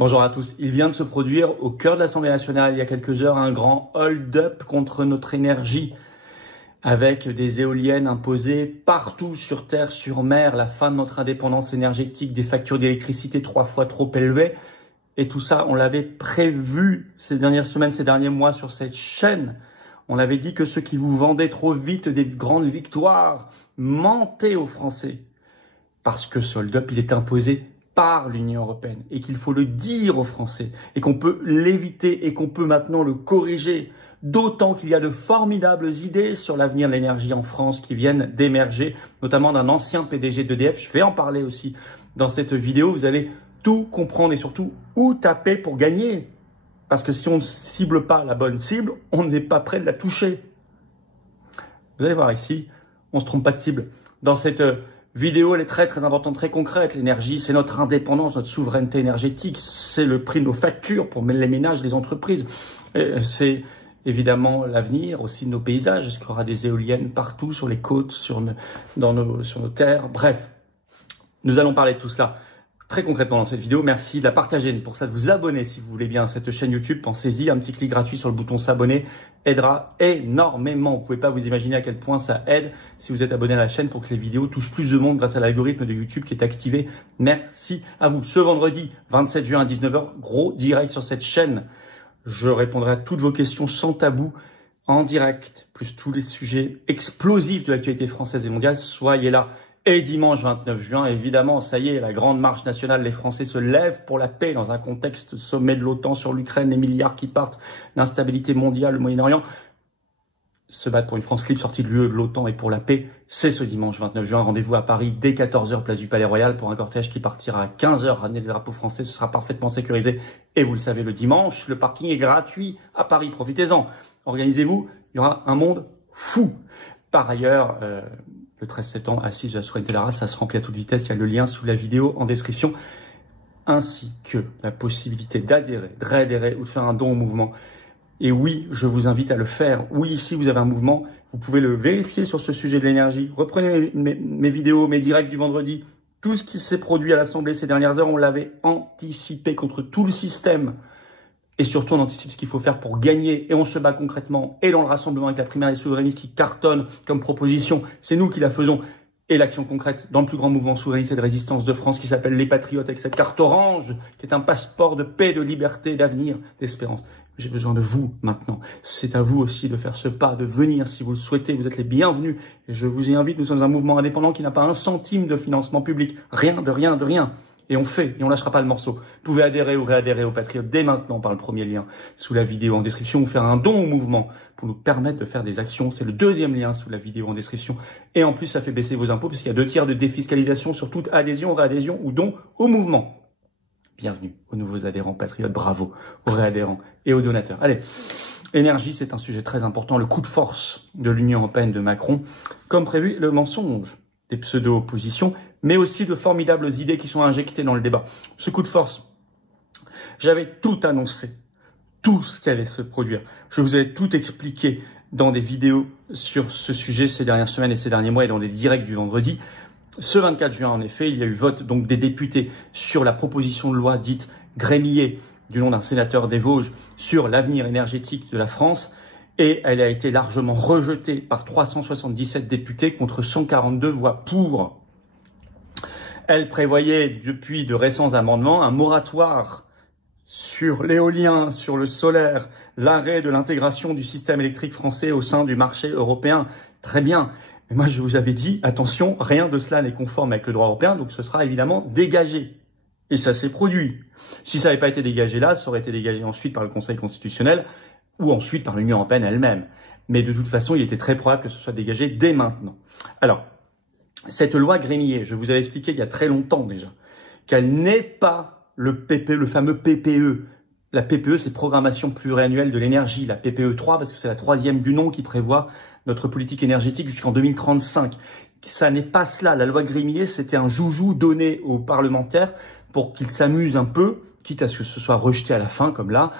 Bonjour à tous. Il vient de se produire au cœur de l'Assemblée nationale il y a quelques heures un grand hold-up contre notre énergie avec des éoliennes imposées partout sur terre, sur mer, la fin de notre indépendance énergétique, des factures d'électricité 3 fois trop élevées. Et tout ça, on l'avait prévu ces dernières semaines, ces derniers mois sur cette chaîne. On avait dit que ceux qui vous vendaient trop vite des grandes victoires mentaient aux Français. Parce que ce hold-up, il est imposé par l'Union européenne et qu'il faut le dire aux Français et qu'on peut l'éviter et qu'on peut maintenant le corriger. D'autant qu'il y a de formidables idées sur l'avenir de l'énergie en France qui viennent d'émerger, notamment d'un ancien PDG d'EDF. Je vais en parler aussi dans cette vidéo. Vous allez tout comprendre et surtout où taper pour gagner. Parce que si on ne cible pas la bonne cible, on n'est pas prêt de la toucher. Vous allez voir ici, on ne se trompe pas de cible. Dans cette vidéo, elle est très importante, très concrète. L'énergie, c'est notre indépendance, notre souveraineté énergétique. C'est le prix de nos factures pour les ménages, les entreprises. C'est évidemment l'avenir aussi de nos paysages. Est-ce qu'il y aura des éoliennes partout sur les côtes, sur nos terres? Bref, nous allons parler de tout cela très concrètement dans cette vidéo. Merci de la partager, pour ça de vous abonner si vous voulez bien à cette chaîne YouTube. Pensez-y, un petit clic gratuit sur le bouton s'abonner aidera énormément. Vous pouvez pas vous imaginer à quel point ça aide si vous êtes abonné à la chaîne pour que les vidéos touchent plus de monde grâce à l'algorithme de YouTube qui est activé. Merci à vous. Ce vendredi 27 juin à 19 h, gros direct sur cette chaîne. Je répondrai à toutes vos questions sans tabou en direct, plus tous les sujets explosifs de l'actualité française et mondiale. Soyez là. Et dimanche 29 juin, évidemment, ça y est, la grande marche nationale, les Français se lèvent pour la paix dans un contexte sommet de l'OTAN sur l'Ukraine, les milliards qui partent, l'instabilité mondiale, le Moyen-Orient. Se battre pour une France libre, sortie de l'UE, de l'OTAN et pour la paix, c'est ce dimanche 29 juin. Rendez-vous à Paris dès 14 h, place du Palais Royal, pour un cortège qui partira à 15 h, ramener les drapeaux français, ce sera parfaitement sécurisé. Et vous le savez, le dimanche, le parking est gratuit à Paris, profitez-en. Organisez-vous, il y aura un monde fou. Par ailleurs, le 13 septembre, assise de la souveraineté de la race, ça se remplit à toute vitesse. Il y a le lien sous la vidéo en description, ainsi que la possibilité d'adhérer, de réadhérer ou de faire un don au mouvement. Et oui, je vous invite à le faire. Oui, ici, vous avez un mouvement, vous pouvez le vérifier sur ce sujet de l'énergie. Reprenez mes vidéos, mes directs du vendredi. Tout ce qui s'est produit à l'Assemblée ces dernières heures, on l'avait anticipé contre tout le système. Et surtout, on anticipe ce qu'il faut faire pour gagner. Et on se bat concrètement. Et dans le rassemblement avec la primaire des souverainistes qui cartonne comme proposition, c'est nous qui la faisons. Et l'action concrète dans le plus grand mouvement souverainiste et de résistance de France qui s'appelle les Patriotes, avec cette carte orange, qui est un passeport de paix, de liberté, d'avenir, d'espérance. J'ai besoin de vous maintenant. C'est à vous aussi de faire ce pas, de venir si vous le souhaitez. Vous êtes les bienvenus. Et je vous y invite. Nous sommes un mouvement indépendant qui n'a pas un centime de financement public. Rien, de rien, de rien. Et on fait, et on lâchera pas le morceau. Vous pouvez adhérer ou réadhérer aux Patriotes dès maintenant par le premier lien sous la vidéo en description ou faire un don au mouvement pour nous permettre de faire des actions. C'est le deuxième lien sous la vidéo en description. Et en plus, ça fait baisser vos impôts puisqu'il y a 2 tiers de défiscalisation sur toute adhésion, réadhésion ou don au mouvement. Bienvenue aux nouveaux adhérents Patriotes. Bravo aux réadhérents et aux donateurs. Allez, énergie, c'est un sujet très important. Le coup de force de l'Union européenne de Macron. Comme prévu, le mensonge des pseudo-oppositions, mais aussi de formidables idées qui sont injectées dans le débat. Ce coup de force, j'avais tout annoncé, tout ce qui allait se produire. Je vous ai tout expliqué dans des vidéos sur ce sujet ces dernières semaines et ces derniers mois et dans des directs du vendredi. Ce 24 juin, en effet, il y a eu vote donc des députés sur la proposition de loi dite Grémillet, du nom d'un sénateur des Vosges, sur l'avenir énergétique de la France. Et elle a été largement rejetée par 377 députés contre 142 voix pour. Elle prévoyait depuis de récents amendements un moratoire sur l'éolien, sur le solaire, l'arrêt de l'intégration du système électrique français au sein du marché européen. Très bien. Mais moi, je vous avais dit, attention, rien de cela n'est conforme avec le droit européen, donc ce sera évidemment dégagé. Et ça s'est produit. Si ça n'avait pas été dégagé là, ça aurait été dégagé ensuite par le Conseil constitutionnel ou ensuite par l'Union européenne elle-même. Mais de toute façon, il était très probable que ce soit dégagé dès maintenant. Alors, cette loi Grémillet, je vous avais expliqué il y a très longtemps déjà, qu'elle n'est pas le PPE, le fameux PPE. La PPE, c'est Programmation pluriannuelle de l'énergie. La PPE 3, parce que c'est la 3e du nom qui prévoit notre politique énergétique jusqu'en 2035. Ça n'est pas cela. La loi Grémillet, c'était un joujou donné aux parlementaires pour qu'ils s'amusent un peu, quitte à ce que ce soit rejeté à la fin, comme là,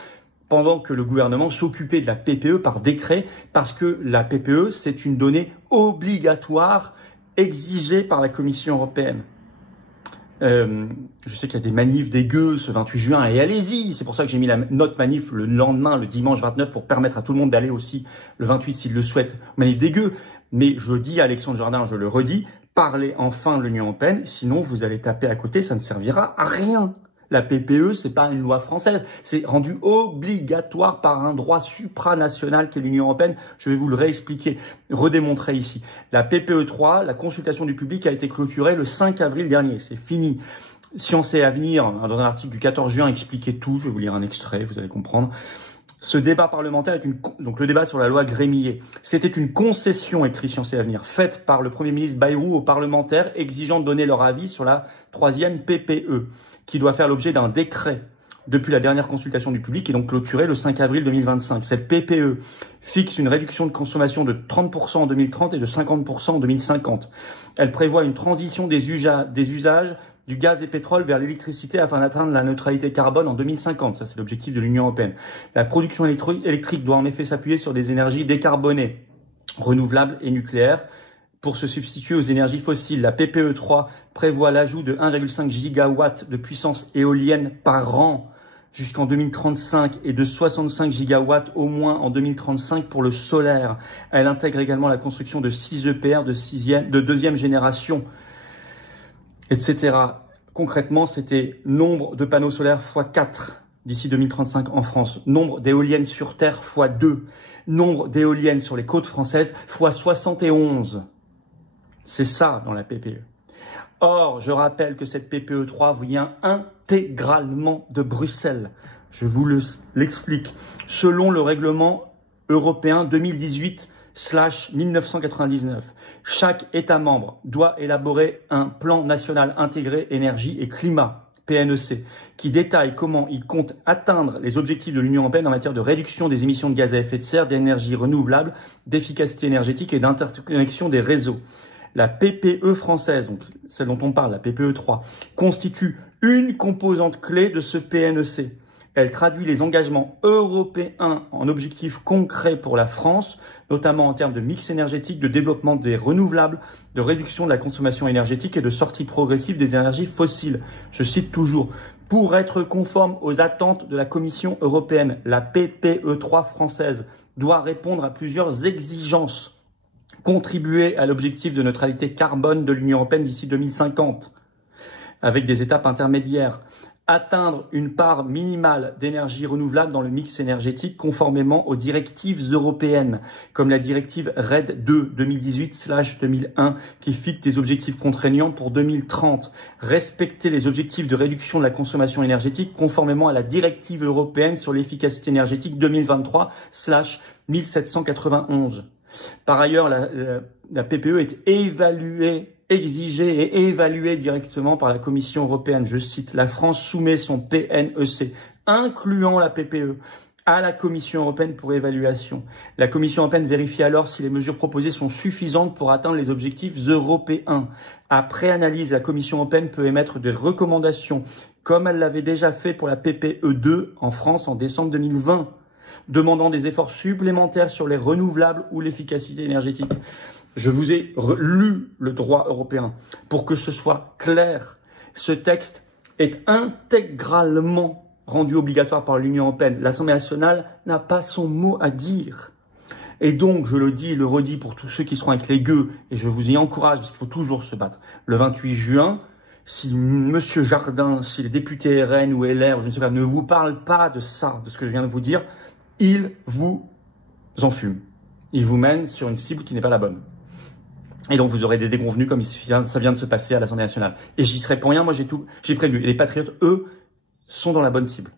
pendant que le gouvernement s'occupait de la PPE par décret, parce que la PPE, c'est une donnée obligatoire exigée par la Commission européenne. Je sais qu'il y a des manifs des gueux ce 28 juin et allez-y. C'est pour ça que j'ai mis notre manif le lendemain, le dimanche 29, pour permettre à tout le monde d'aller aussi le 28 s'il le souhaite. Manif des gueux. Mais je dis à Alexandre Jardin, je le redis, parlez enfin de l'Union européenne, sinon vous allez taper à côté, ça ne servira à rien. La PPE, c'est pas une loi française, c'est rendu obligatoire par un droit supranational qu'est l'Union européenne. Je vais vous le réexpliquer, redémontrer ici. La PPE 3, la consultation du public a été clôturée le 5 avril dernier, c'est fini. Science et Avenir, dans un article du 14 juin, expliquait tout, je vais vous lire un extrait, vous allez comprendre. Ce débat parlementaire est donc le débat sur la loi Grémillet. C'était une concession, écrit Science et Avenir, faite par le Premier ministre Bayrou aux parlementaires exigeant de donner leur avis sur la 3e PPE, qui doit faire l'objet d'un décret depuis la dernière consultation du public et donc clôturée le 5 avril 2025. Cette PPE fixe une réduction de consommation de 30% en 2030 et de 50% en 2050. Elle prévoit une transition des usages du gaz et pétrole vers l'électricité afin d'atteindre la neutralité carbone en 2050. Ça, c'est l'objectif de l'Union européenne. La production électrique doit en effet s'appuyer sur des énergies décarbonées, renouvelables et nucléaires, pour se substituer aux énergies fossiles. La PPE 3 prévoit l'ajout de 1,5 gigawatts de puissance éolienne par an jusqu'en 2035 et de 65 gigawatts au moins en 2035 pour le solaire. Elle intègre également la construction de 6 EPR de deuxième génération, etc. Concrètement, c'était nombre de panneaux solaires x4 d'ici 2035 en France, nombre d'éoliennes sur Terre x2, nombre d'éoliennes sur les côtes françaises x71. C'est ça dans la PPE. Or, je rappelle que cette PPE 3 vient intégralement de Bruxelles. Je vous l'explique. Selon le règlement européen 2018/1999, chaque État membre doit élaborer un plan national intégré énergie et climat, PNEC, qui détaille comment il compte atteindre les objectifs de l'Union européenne en matière de réduction des émissions de gaz à effet de serre, d'énergie renouvelable, d'efficacité énergétique et d'interconnexion des réseaux. La PPE française, donc celle dont on parle, la PPE 3, constitue une composante clé de ce PNEC. Elle traduit les engagements européens en objectifs concrets pour la France, notamment en termes de mix énergétique, de développement des renouvelables, de réduction de la consommation énergétique et de sortie progressive des énergies fossiles. Je cite toujours, pour être conforme aux attentes de la Commission européenne, la PPE 3 française doit répondre à plusieurs exigences. Contribuer à l'objectif de neutralité carbone de l'Union européenne d'ici 2050, avec des étapes intermédiaires. Atteindre une part minimale d'énergie renouvelable dans le mix énergétique conformément aux directives européennes, comme la directive RED 2 2018/2001 qui fixe des objectifs contraignants pour 2030. Respecter les objectifs de réduction de la consommation énergétique conformément à la directive européenne sur l'efficacité énergétique 2023/1791. Par ailleurs, la PPE est exigée et évaluée directement par la Commission européenne. Je cite, la France soumet son PNEC, incluant la PPE, à la Commission européenne pour évaluation. La Commission européenne vérifie alors si les mesures proposées sont suffisantes pour atteindre les objectifs européens. Après analyse, la Commission européenne peut émettre des recommandations, comme elle l'avait déjà fait pour la PPE 2 en France en décembre 2020. Demandant des efforts supplémentaires sur les renouvelables ou l'efficacité énergétique. Je vous ai lu le droit européen pour que ce soit clair. Ce texte est intégralement rendu obligatoire par l'Union européenne. L'Assemblée nationale n'a pas son mot à dire. Et donc, je le dis et le redis pour tous ceux qui seront avec les gueux, et je vous y encourage parce qu'il faut toujours se battre. Le 28 juin, si Monsieur Jardin, si les députés RN ou LR, je ne sais pas, ne vous parlent pas de ça, de ce que je viens de vous dire, il vous enfume. Il vous mène sur une cible qui n'est pas la bonne. Et donc, vous aurez des déconvenus comme ça vient de se passer à l'Assemblée nationale. Et j'y serai pour rien, moi j'ai prévenu. Et les patriotes, eux, sont dans la bonne cible.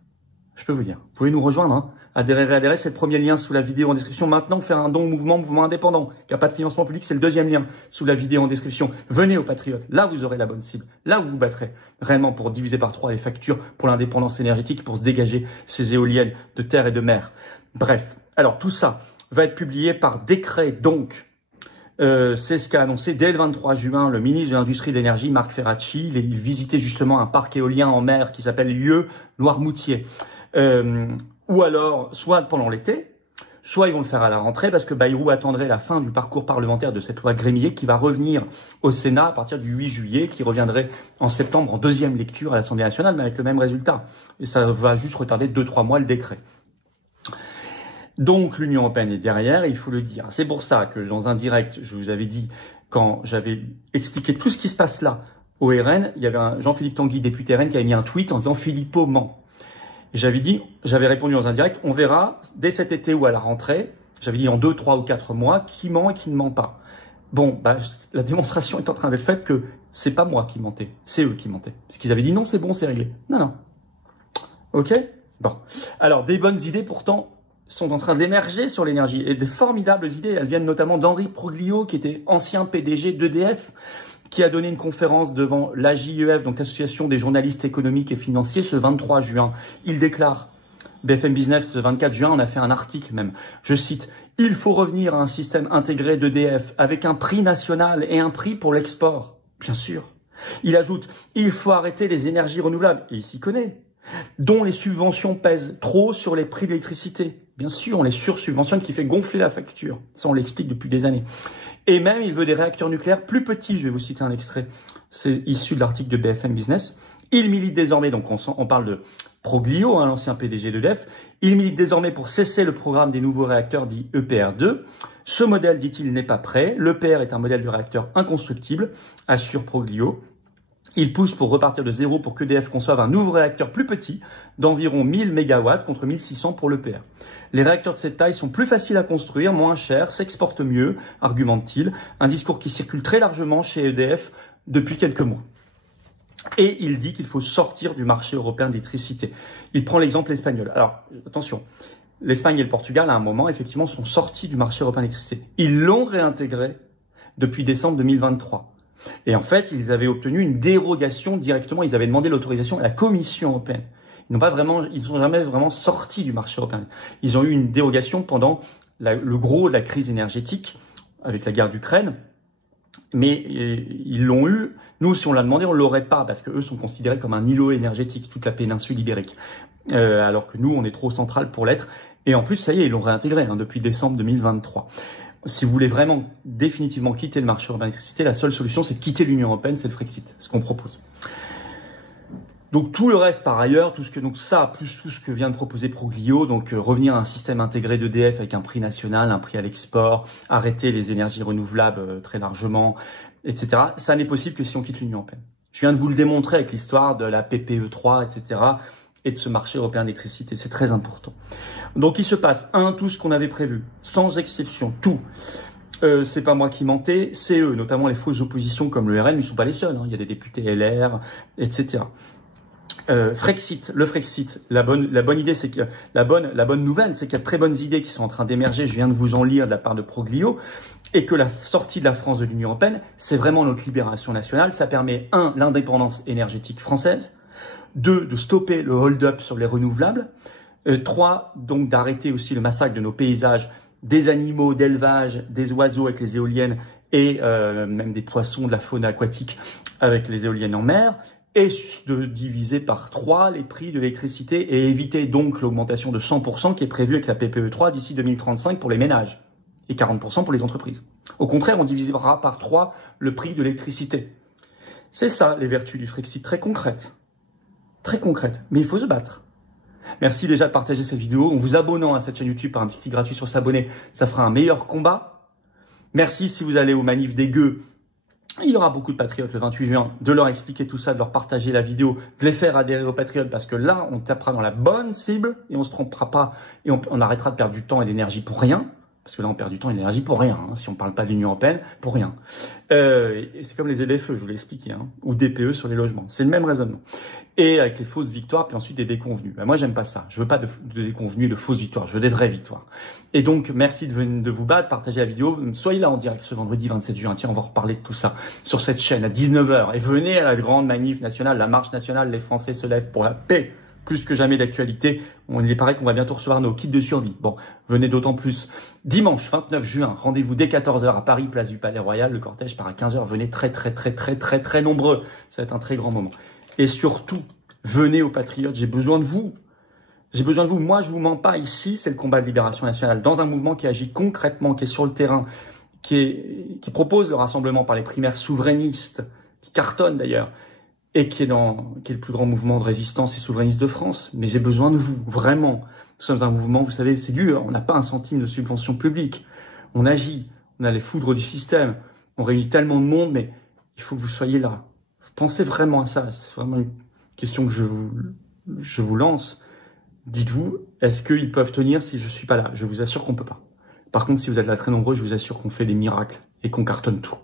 Je peux vous dire. Vous pouvez nous rejoindre, hein. Adhérer, réadhérer, c'est le premier lien sous la vidéo en description. Maintenant, faire un don au mouvement indépendant, qui n'a pas de financement public, c'est le deuxième lien sous la vidéo en description. Venez aux patriotes. Là, vous aurez la bonne cible. Là, vous vous battrez réellement pour diviser par 3 les factures pour l'indépendance énergétique, pour se dégager ces éoliennes de terre et de mer. Bref. Alors, tout ça va être publié par décret, donc. C'est ce qu'a annoncé dès le 23 juin le ministre de l'Industrie et de l'Énergie, Marc Ferracci. Il visitait justement un parc éolien en mer qui s'appelle Lieu Noirmoutier. Ou alors, soit pendant l'été, soit ils vont le faire à la rentrée parce que Bayrou attendrait la fin du parcours parlementaire de cette loi Grémier qui va revenir au Sénat à partir du 8 juillet, qui reviendrait en septembre en deuxième lecture à l'Assemblée nationale, mais avec le même résultat. Et ça va juste retarder 2-3 mois le décret. Donc l'Union européenne est derrière, il faut le dire. C'est pour ça que dans un direct, je vous avais dit, quand j'avais expliqué tout ce qui se passe là au RN, il y avait un Jean-Philippe Tanguy, député RN, qui avait mis un tweet en disant « Philippot ment ». J'avais répondu dans un direct, on verra dès cet été ou à la rentrée, j'avais dit en 2, 3 ou 4 mois, qui ment et qui ne ment pas. Bon, la démonstration est en train d'être faite que c'est pas moi qui mentais, c'est eux qui mentaient. Parce qu'ils avaient dit non, c'est bon, c'est réglé. Non. Ok? Bon. Alors, des bonnes idées pourtant sont en train d'émerger sur l'énergie. Et de formidables idées, elles viennent notamment d'Henri Proglio, qui était ancien PDG d'EDF, qui a donné une conférence devant l'AJEF, donc l'Association des journalistes économiques et financiers, ce 23 juin. Il déclare, BFM Business, ce 24 juin, on a fait un article même, je cite, « Il faut revenir à un système intégré d'EDF avec un prix national et un prix pour l'export. » Bien sûr. Il ajoute, « Il faut arrêter les énergies renouvelables. » Et il s'y connaît. Dont les subventions pèsent trop sur les prix de l'électricité. Bien sûr, on les sursubventionne, ce qui fait gonfler la facture. Ça, on l'explique depuis des années. Et même, il veut des réacteurs nucléaires plus petits. Je vais vous citer un extrait. C'est issu de l'article de BFM Business. Il milite désormais, donc on parle de Proglio, l'ancien PDG d'EDF. Il milite désormais pour cesser le programme des nouveaux réacteurs dits EPR2. Ce modèle, dit-il, n'est pas prêt. L'EPR est un modèle de réacteur inconstructible, assure Proglio. Il pousse pour repartir de zéro pour qu'EDF conçoive un nouveau réacteur plus petit d'environ 1000 MW contre 1600 pour l'EPR. Les réacteurs de cette taille sont plus faciles à construire, moins chers, s'exportent mieux, argumente-t-il. Un discours qui circule très largement chez EDF depuis quelques mois. Et il dit qu'il faut sortir du marché européen d'électricité. Il prend l'exemple espagnol. Alors, attention, l'Espagne et le Portugal, à un moment, effectivement, sont sortis du marché européen d'électricité. Ils l'ont réintégré depuis décembre 2023. Et en fait, ils avaient obtenu une dérogation directement. Ils avaient demandé l'autorisation à la Commission européenne. Ils sont jamais vraiment sortis du marché européen. Ils ont eu une dérogation pendant le gros de la crise énergétique avec la guerre d'Ukraine. Mais ils l'ont eu. Nous, si on l'a demandé, on l'aurait pas parce que eux sont considérés comme un îlot énergétique, toute la péninsule ibérique. Alors que nous, on est trop central pour l'être. Et en plus, ça y est, ils l'ont réintégré depuis décembre 2023. Si vous voulez vraiment définitivement quitter le marché européen d'électricité, la seule solution, c'est de quitter l'Union européenne, c'est le Frexit, ce qu'on propose. Donc tout le reste par ailleurs, plus tout ce que vient de proposer Proglio, donc revenir à un système intégré d'EDF avec un prix national, un prix à l'export, arrêter les énergies renouvelables très largement, etc. Ça n'est possible que si on quitte l'Union européenne. Je viens de vous le démontrer avec l'histoire de la PPE3, etc. et de ce marché européen d'électricité. C'est très important. Donc il se passe, tout ce qu'on avait prévu, sans exception, tout. C'est pas moi qui mentais, c'est eux, notamment les fausses oppositions comme le RN, ils ne sont pas les seuls. Il y a des députés LR, etc. Frexit, le Frexit, la bonne idée, c'est que la bonne nouvelle, c'est qu'il y a de très bonnes idées qui sont en train d'émerger. Je viens de vous en lire de la part de Proglio, et que la sortie de la France de l'Union européenne, c'est vraiment notre libération nationale. Ça permet 1, l'indépendance énergétique française, 2, de stopper le hold-up sur les renouvelables, 3, donc d'arrêter aussi le massacre de nos paysages, des animaux d'élevage, des oiseaux avec les éoliennes et même des poissons, de la faune aquatique avec les éoliennes en mer, et de diviser par 3 les prix de l'électricité et éviter donc l'augmentation de 100% qui est prévue avec la PPE3 d'ici 2035 pour les ménages et 40% pour les entreprises. Au contraire, on divisera par 3 le prix de l'électricité. C'est ça les vertus du Frexit, très concrètes. Très concrètes, mais il faut se battre. Merci déjà de partager cette vidéo. En vous abonnant à cette chaîne YouTube par un petit clic gratuit sur s'abonner, ça fera un meilleur combat. Merci si vous allez aux manifs des gueux. Il y aura beaucoup de patriotes le 28 juin, de leur expliquer tout ça, de leur partager la vidéo, de les faire adhérer aux patriotes parce que là, on tapera dans la bonne cible et on se trompera pas et on arrêtera de perdre du temps et d'énergie pour rien. Parce que là, on perd du temps et de l'énergie pour rien, si on ne parle pas de l'Union européenne, pour rien. Et c'est comme les ZFE, je vous l'ai expliqué, ou DPE sur les logements. C'est le même raisonnement. Et avec les fausses victoires, puis ensuite des déconvenues. Moi, j'aime pas ça. Je veux pas de déconvenues, de fausses victoires. Je veux des vraies victoires. Et donc, merci de vous battre, partagez la vidéo. Soyez là en direct ce vendredi 27 juin. Tiens, on va reparler de tout ça sur cette chaîne à 19 h. Et venez à la grande manif nationale, la marche nationale. Les Français se lèvent pour la paix. Plus que jamais d'actualité. Il est pareil qu'on va bientôt recevoir nos kits de survie. Bon, venez d'autant plus. Dimanche 29 juin, rendez-vous dès 14 h à Paris, place du Palais Royal. Le cortège part à 15 h. Venez très nombreux. Ça va être un très grand moment. Et surtout, venez aux Patriotes. J'ai besoin de vous. J'ai besoin de vous. Moi, je vous mens pas ici. C'est le combat de libération nationale. Dans un mouvement qui agit concrètement, qui est sur le terrain, qui propose le rassemblement par les primaires souverainistes, qui cartonne d'ailleurs, et qui est le plus grand mouvement de résistance et souverainiste de France. Mais j'ai besoin de vous, vraiment. Nous sommes un mouvement, vous savez, c'est dur. On n'a pas un centime de subvention publique. On agit. On a les foudres du système. On réunit tellement de monde, mais il faut que vous soyez là. Pensez vraiment à ça. C'est vraiment une question que je vous lance. Dites-vous, est-ce qu'ils peuvent tenir si je suis pas là? Je vous assure qu'on peut pas. Par contre, si vous êtes là très nombreux, je vous assure qu'on fait des miracles et qu'on cartonne tout.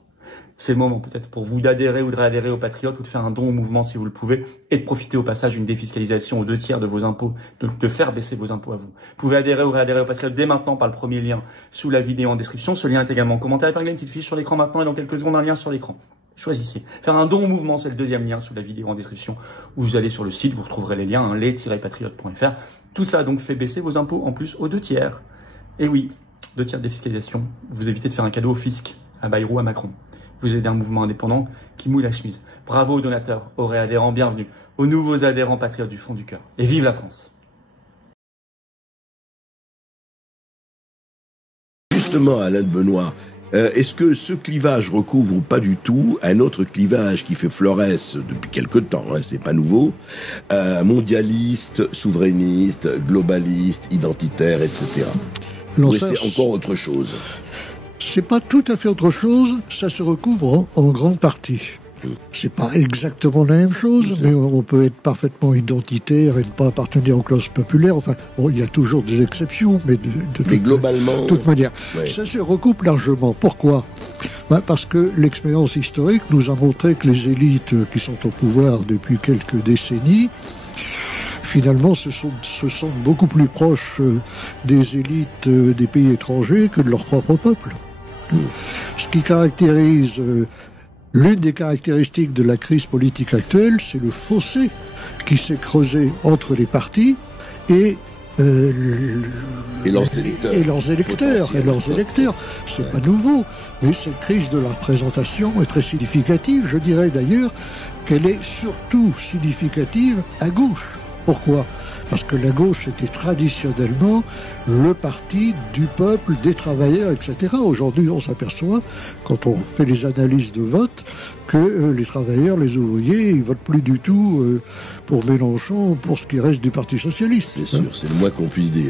C'est le moment peut-être pour vous d'adhérer ou de réadhérer aux Patriotes ou de faire un don au mouvement si vous le pouvez et de profiter au passage d'une défiscalisation aux 2/3 de vos impôts, de faire baisser vos impôts à vous. Vous pouvez adhérer ou réadhérer aux Patriotes dès maintenant par le premier lien sous la vidéo en description. Ce lien est également commenté avec une petite fiche sur l'écran maintenant et dans quelques secondes un lien sur l'écran. Choisissez. Faire un don au mouvement, c'est le deuxième lien sous la vidéo en description où vous allez sur le site, vous retrouverez les liens, les-patriotes.fr. Tout ça donc fait baisser vos impôts en plus aux 2/3. Et oui, 2/3 de défiscalisation. Vous évitez de faire un cadeau au fisc, à Bayrou, à Macron. Vous aidez un mouvement indépendant qui mouille la chemise. Bravo aux donateurs, aux réadhérents, bienvenue, aux nouveaux adhérents patriotes du fond du cœur. Et vive la France! Justement, Alain de Benoît, est-ce que ce clivage recouvre pas du tout un autre clivage qui fait florès depuis quelque temps, hein, c'est pas nouveau, mondialiste, souverainiste, globaliste, identitaire, etc. Non, c'est encore autre chose. C'est pas tout à fait autre chose, ça se recouvre en grande partie. C'est pas exactement la même chose, mais on peut être parfaitement identitaire et ne pas appartenir aux classes populaires. Enfin, bon, il y a toujours des exceptions, mais globalement, de toute manière, ça se recoupe largement. Pourquoi? Parce que l'expérience historique nous a montré que les élites qui sont au pouvoir depuis quelques décennies, finalement, se sentent beaucoup plus proches des élites des pays étrangers que de leur propre peuple. Ce qui caractérise l'une des caractéristiques de la crise politique actuelle, c'est le fossé qui s'est creusé entre les partis et leurs électeurs. C'est pas nouveau, mais cette crise de la représentation est très significative. Je dirais d'ailleurs qu'elle est surtout significative à gauche. Pourquoi? Parce que la gauche était traditionnellement le parti du peuple, des travailleurs, etc. Aujourd'hui, on s'aperçoit, quand on fait les analyses de vote, que les travailleurs, les ouvriers, ils votent plus du tout pour Mélenchon, pour ce qui reste du Parti socialiste. C'est sûr, c'est le moins qu'on puisse dire.